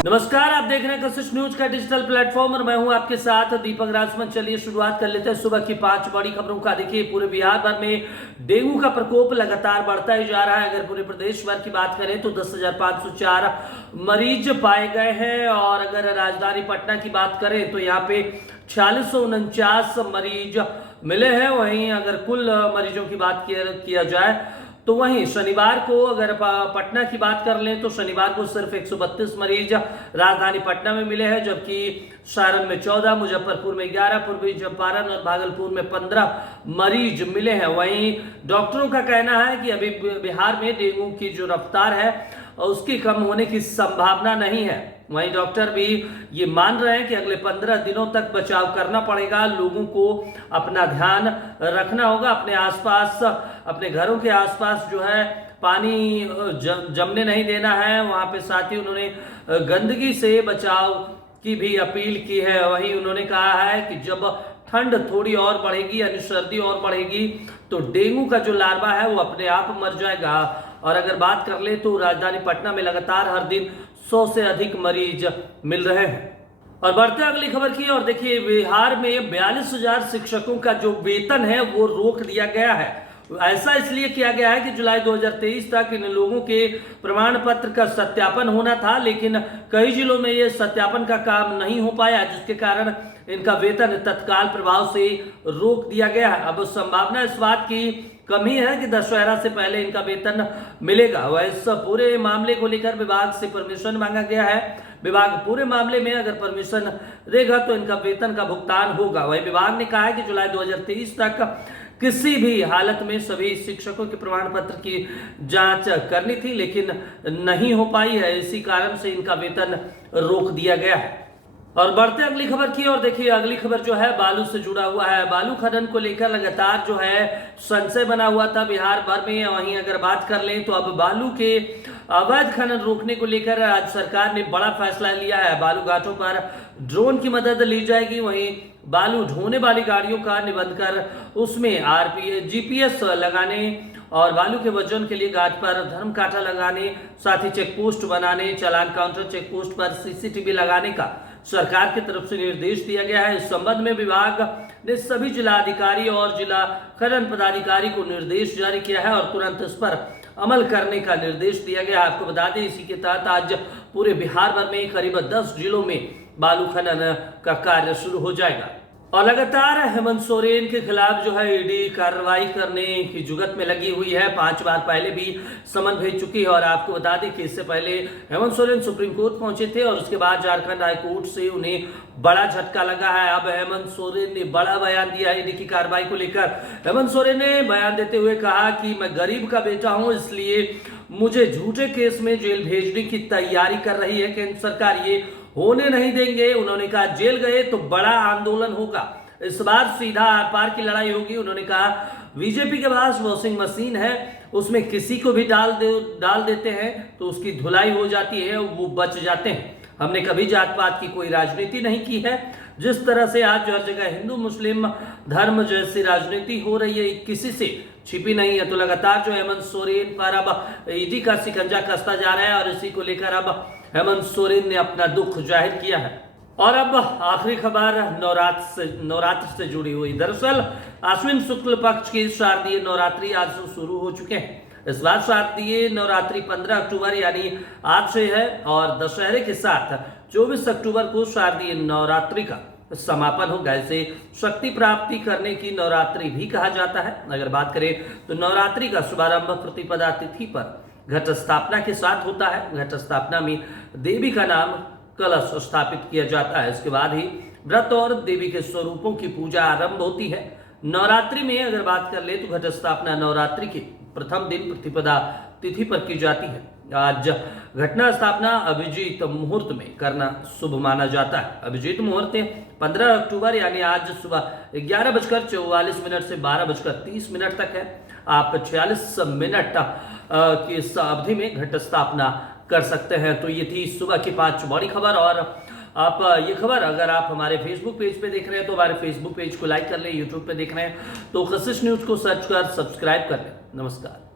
नमस्कार, आप देख रहे हैं कशिश न्यूज का डिजिटल प्लेटफॉर्म और मैं हूं आपके साथ दीपक राजमन। चलिए शुरुआत कर लेते हैं सुबह की 5 बड़ी खबरों का। देखिए, पूरे बिहार भर में डेंगू का प्रकोप लगातार बढ़ता ही जा रहा है। अगर पूरे प्रदेश भर की बात करें तो 10,504 मरीज पाए गए हैं और अगर राजधानी पटना की बात करें तो यहाँ पे 4649 मरीज मिले हैं। वहीं अगर कुल मरीजों की बात किया जाए तो वहीं शनिवार को अगर पटना की बात कर लें तो शनिवार को सिर्फ 132 मरीज राजधानी पटना में मिले हैं, जबकि सारण में 14, मुजफ्फरपुर में 11, पूर्वी चंपारण और भागलपुर में 15 मरीज मिले हैं। वहीं डॉक्टरों का कहना है कि अभी बिहार में डेंगू की जो रफ्तार है उसकी कम होने की संभावना नहीं है। वहीं डॉक्टर भी ये मान रहे हैं कि अगले 15 दिनों तक बचाव करना पड़ेगा। लोगों को अपना ध्यान रखना होगा, अपने आसपास, अपने घरों के आसपास जो है पानी जमने नहीं देना है। वहां पे साथ ही उन्होंने गंदगी से बचाव की भी अपील की है। वहीं उन्होंने कहा है कि जब ठंड थोड़ी और बढ़ेगी यानी सर्दी और बढ़ेगी तो डेंगू का जो लार्वा है वो अपने आप मर जाएगा। और अगर बात कर ले तो राजधानी पटना में लगातार हर दिन 100 से अधिक मरीज मिल रहे हैं। और बढ़ते अगली खबर की और देखिए, बिहार में 42,000 शिक्षकों का जो वेतन है वो रोक दिया गया है। ऐसा इसलिए किया गया है कि जुलाई 2023 तक इन लोगों के प्रमाण पत्र का सत्यापन होना था, लेकिन कई जिलों में ये सत्यापन का काम नहीं हो पाया, जिसके कारण इनका वेतन तत्काल प्रभाव से रोक दिया गया है। अब संभावना इस बात की कम ही है कि दशहरा से पहले इनका वेतन मिलेगा। वह इस पूरे मामले को लेकर विभाग से परमिशन मांगा गया है। विभाग पूरे मामले में अगर परमिशन देगा तो इनका वेतन का भुगतान होगा। वही विभाग ने कहा है कि जुलाई 2023 तक किसी भी हालत में सभी शिक्षकों के प्रमाण पत्र की जांच करनी थी, लेकिन नहीं हो पाई है। इसी कारण से इनका वेतन रोक दिया गया है। और बढ़ते अगली खबर की और देखिए, अगली खबर जो है बालू से जुड़ा हुआ है। बालू खनन को लेकर लगातार जो है संशय बना हुआ था बिहार भर में। वहीं अगर बात कर लें तो अब बालू के अवैध खनन रोकने को लेकर राज्य सरकार ने बड़ा फैसला लिया है। बालू घाटों पर ड्रोन की मदद ली जाएगी। वहीं बालू ढोने वाली गाड़ियों का निबंध कर उसमें जीपीएस लगाने और बालू के वजन के लिए घाट पर धर्म कांटा लगाने, साथ ही चेक पोस्ट बनाने, चालान काउंटर चेक पोस्ट पर सीसीटीवी लगाने का सरकार की तरफ से निर्देश दिया गया है। इस संबंध में विभाग ने सभी जिला अधिकारी और जिला खनन पदाधिकारी को निर्देश जारी किया है और तुरंत इस पर अमल करने का निर्देश दिया गया है। आपको बता दें, इसी के तहत आज पूरे बिहार भर में करीब 10 जिलों में बालू खनन का कार्य शुरू हो जाएगा। और लगातार हेमंत सोरेन के खिलाफ जो है ईडी कार्रवाई करने की जुगत में लगी हुई है। 5 बार पहले भी समन भेज चुकी है। और आपको बता दें कि इससे पहले हेमंत सोरेन सुप्रीम कोर्ट पहुंचे थे और उसके बाद झारखंड हाई कोर्ट से उन्हें बड़ा झटका लगा है। अब हेमंत सोरेन ने बड़ा बयान दिया ईडी की कार्रवाई को लेकर। हेमंत सोरेन ने बयान देते हुए कहा कि मैं गरीब का बेटा हूं, इसलिए मुझे झूठे केस में जेल भेजने की तैयारी कर रही है केंद्र सरकार, ये होने नहीं देंगे। उन्होंने कहा जेल गए तो बड़ा आंदोलन होगा, इस बार सीधा आर पार की लड़ाई होगी। उन्होंने कहा बीजेपी के पास वॉशिंग मशीन है, उसमें किसी को भी डाल देते हैं तो उसकी धुलाई हो जाती है, वो बच जाते हैं। हमने कभी जात पात की कोई राजनीति नहीं की है। जिस तरह से आज हर जगह हिंदू मुस्लिम धर्म जैसी राजनीति हो रही है, किसी से छिपी नहीं है। तो लगातार जो हेमंत सोरेन पर अब ईडी का शिकंजा कसता जा रहा है और इसी को लेकर अब हेमंत सोरेन ने अपना दुख जाहिर किया है। और अब आखिरी खबर नवरात्र से जुड़ी हुई। दरअसल आश्विन शुक्ल पक्ष की शारदीय नवरात्रि आज से शुरू हो चुके हैं। इस बार शारदीय नवरात्रि 15 अक्टूबर यानी आज से है और दशहरे के साथ 24 अक्टूबर को शारदीय नवरात्रि का समापन होगा। इसे शक्ति प्राप्ति करने की नवरात्रि भी कहा जाता है। अगर बात करें तो नवरात्रि का शुभारंभ प्रतिपदा तिथि पर घट स्थापना के साथ होता है। घट स्थापना में देवी का नाम कलश स्थापित किया जाता है। इसके बाद ही व्रत और देवी के स्वरूपों की पूजा आरंभ होती है। नवरात्रि में अगर बात कर ले तो घट स्थापना नवरात्रि के प्रथम दिन प्रतिपदा तिथि पर की जाती है। आज घटना स्थापना अभिजीत मुहूर्त में करना शुभ माना जाता है। अभिजीत मुहूर्त 15 अक्टूबर यानी आज सुबह 11:44 से 12:30 तक है। आप 46 मिनट की इस अवधि में घट स्थापना कर सकते हैं। तो ये थी सुबह की 5 बड़ी खबर। और आप ये खबर अगर आप हमारे फेसबुक पेज पे देख रहे हैं तो हमारे फेसबुक पेज को लाइक कर लें। यूट्यूब पे देख रहे हैं तो कशिश न्यूज को सर्च कर सब्सक्राइब कर लें। नमस्कार।